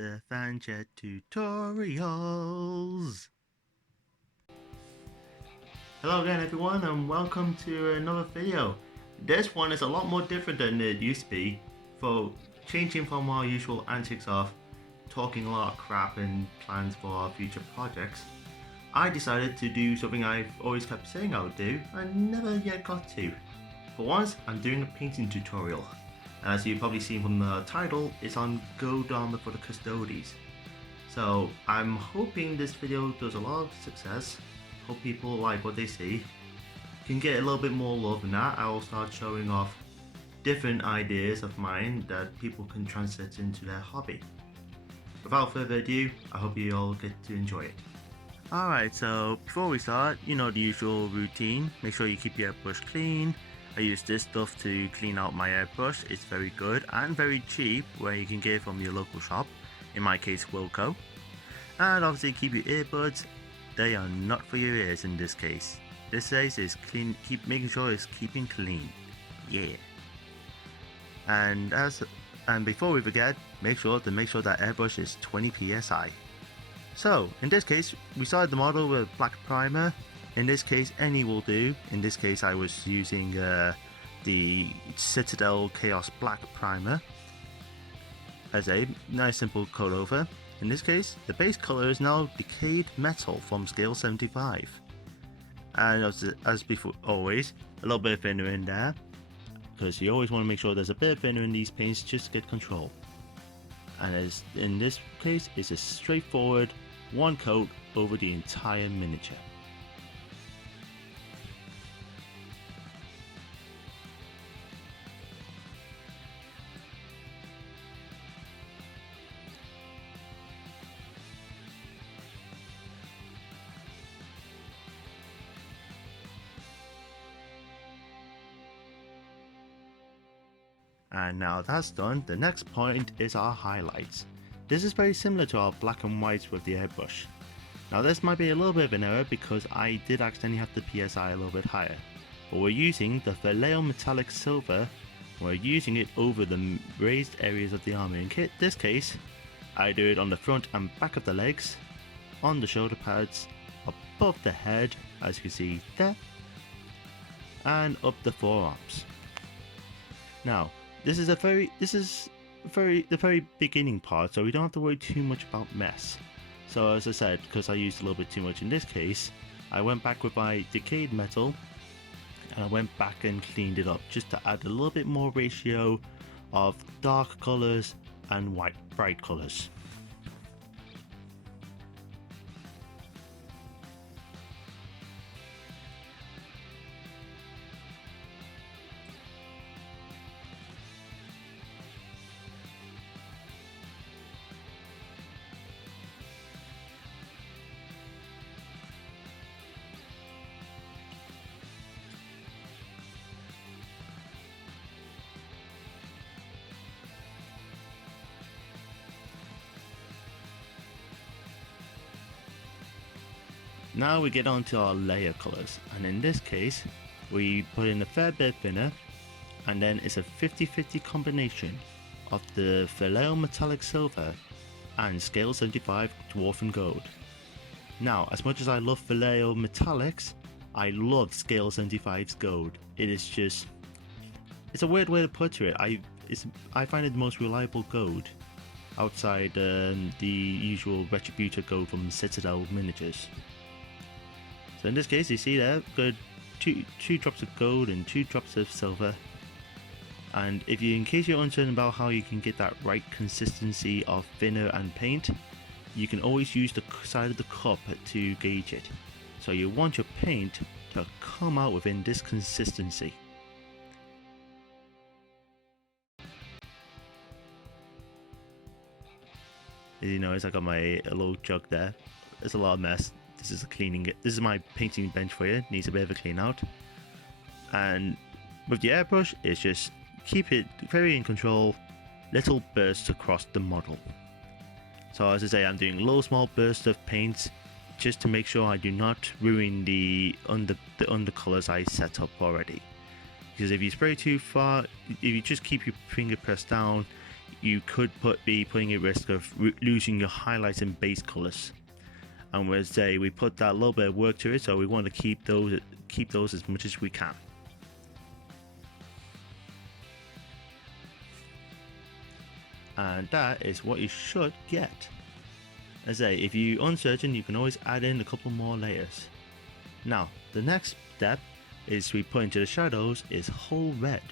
Mr. Vanchet Tutorials. Hello again everyone and welcome to another video. This one is a lot more different than it used to be. For changing from our usual antics of talking a lot of crap and plans for our future projects, I decided to do something I've always kept saying I would do and never yet got to. For once, I'm doing a painting tutorial. As you've probably seen from the title, it's on Go Dharma for the Custode'S. So I'm hoping this video does a lot of success. Hope people like what they see. Can get a little bit more love than that. I will start showing off different ideas of mine that people can translate into their hobby. Without further ado, I hope you all get to enjoy it. Alright, so before we start, you know the usual routine. Make sure you keep your airbrush clean. I use this stuff to clean out my airbrush. It's very good and very cheap, where you can get it from your local shop, in my case Wilco. And obviously keep your earbuds. They are not for your ears in this case. This says is clean, keep making sure it's keeping clean. Yeah. And before we forget, make sure that airbrush is 20 psi. So in this case, we started the model with black primer. In this case, any will do. In this case, I was using the Citadel Chaos Black Primer as a nice simple coat over. In this case, the base color is now Decayed Metal from scale 75. And as before, always, a little bit of thinner in there, because you always want to make sure there's a bit of thinner in these paints just to get control. And as in this case, it's a straightforward one coat over the entire miniature. And now that's done, the next point is our highlights. This is very similar to our black and whites with the airbrush. Now this might be a little bit of an error because I did accidentally have the PSI a little bit higher. But we're using the Vanchet metallic silver, we're using it over the raised areas of the armor. In this case, I do it on the front and back of the legs, on the shoulder pads, above the head, as you can see there, and up the forearms. Now, this is the very beginning part, so we don't have to worry too much about mess. So as I said, because I used a little bit too much in this case, I went back with my Decayed Metal and I went back and cleaned it up just to add a little bit more ratio of dark colors and bright colors. Now we get on to our layer colors, and in this case we put in a fair bit thinner, and then it's a 50-50 combination of the Vanchet metallic silver and scale 75 dwarf and gold. Now, as much as I love Vanchet metallics, I love scale 75's gold. It is just, it's a weird way to put it. I find it the most reliable gold outside the usual Retributor gold from Citadel miniatures. So in this case, you see there, good two drops of gold and 2 drops of silver. And in case you're uncertain about how you can get that right consistency of thinner and paint, you can always use the side of the cup to gauge it. So you want your paint to come out within this consistency. As you notice, I got my little jug there. There's a lot of mess. This is my painting bench for you. Needs a bit of a clean out. And with the airbrush, it's just keep it very in control. Little bursts across the model. So as I say, I'm doing little small bursts of paint just to make sure I do not ruin the undercolors I set up already. Because if you spray too far, if you just keep your finger pressed down, you could be putting at risk of losing your highlights and base colors. And we'll say we put that little bit of work to it, so we want to keep those as much as we can. And that is what you should get. As I say, if you're uncertain, you can always add in a couple more layers. Now, the next step is we put into the shadows is whole red.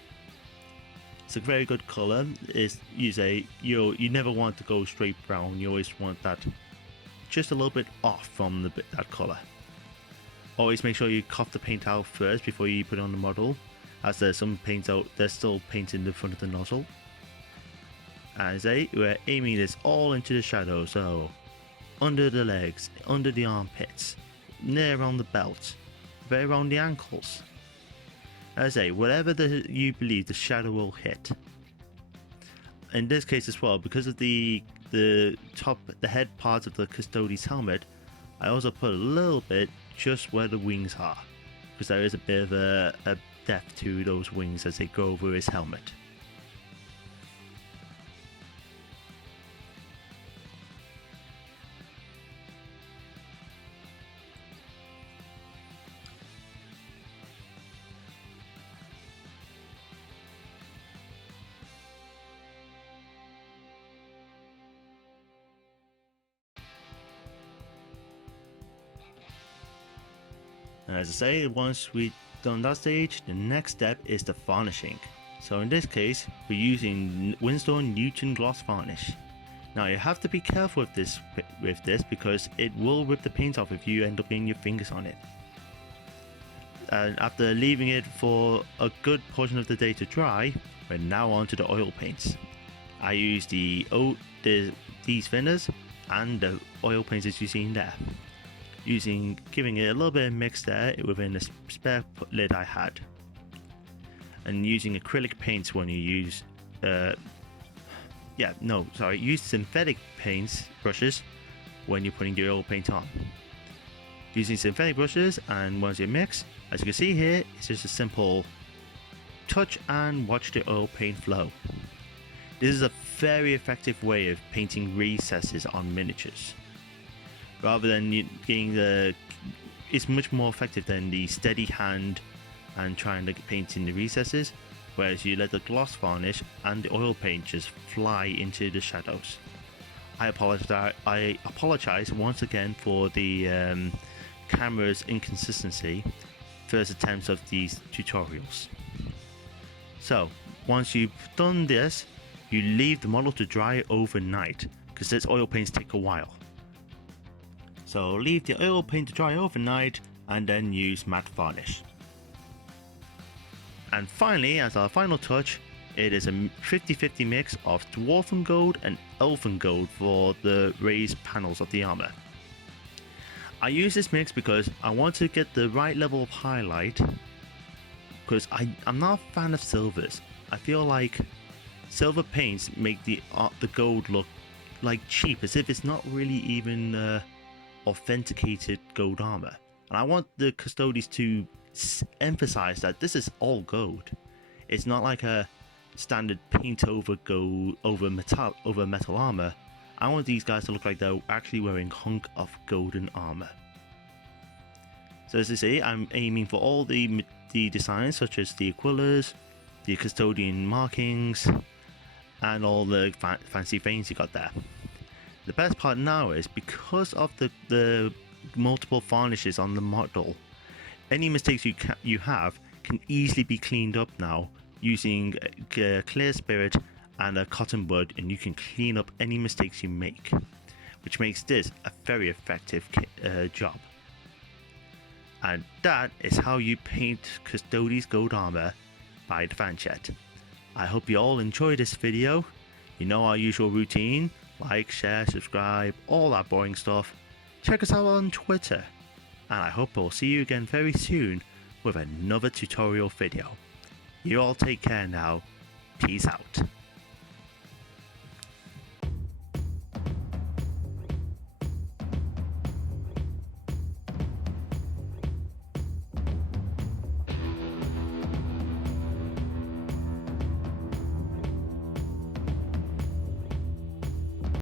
It's a very good color. You never want to go straight brown. You always want that just a little bit off from that color. Always make sure you cough the paint out first before you put it on the model, as there's some paint out. There's still paint in the front of the nozzle. As we're aiming this all into the shadow, so under the legs, under the armpits, near around the belt, very around the ankles. As whatever you believe the shadow will hit. In this case as well, because of the head part of the Custode'S helmet, I also put a little bit just where the wings are, because there is a bit of a depth to those wings as they go over his helmet. As I say, once we've done that stage, the next step is the varnishing. So in this case, we're using Winstone Newton gloss varnish. Now you have to be careful with this because it will rip the paint off if you end up getting your fingers on it. And after leaving it for a good portion of the day to dry, we're now on to the oil paints. I use these thinners and the oil paints as you've seen there. Giving it a little bit of mix there within the spare lid I had, and using acrylic paints when you use use synthetic paints brushes when you're putting the oil paint on. Using synthetic brushes, and once you mix, as you can see here, it's just a simple touch and watch the oil paint flow. This is a very effective way of painting recesses on miniatures. Rather than it's much more effective than the steady hand and trying to paint in the recesses, whereas you let the gloss varnish and the oil paint just fly into the shadows. I apologize once again for the camera's inconsistency first attempts of these tutorials. So once you've done this, you leave the model to dry overnight, because this oil paints take a while. So leave the oil paint to dry overnight and then use matte varnish. And finally, as our final touch, it is a 50-50 mix of dwarfen gold and elven gold for the raised panels of the armor. I use this mix because I want to get the right level of highlight, because I'm not a fan of silvers. I feel like silver paints make the gold look like cheap, as if it's not really even authenticated gold armor. And I want the Custode'S to emphasize that this is all gold. It's not like a standard paint over gold over metal armor. I want these guys to look like they're actually wearing hunk of golden armor. So as I say, I'm aiming for all the designs, such as the Aquillas, the Custodian markings, and all the fancy veins you got there. The best part now is, because of the multiple varnishes on the model, any mistakes you have can easily be cleaned up now using a clear spirit and a cotton bud, and you can clean up any mistakes you make, which makes this a very effective job. And that is how you paint Custode'S gold armor by the Vanchet. I hope you all enjoyed this video. You know our usual routine: like, share, subscribe, all that boring stuff. Check us out on Twitter, and I hope I'll see you again very soon with another tutorial video. You all take care now. Peace out.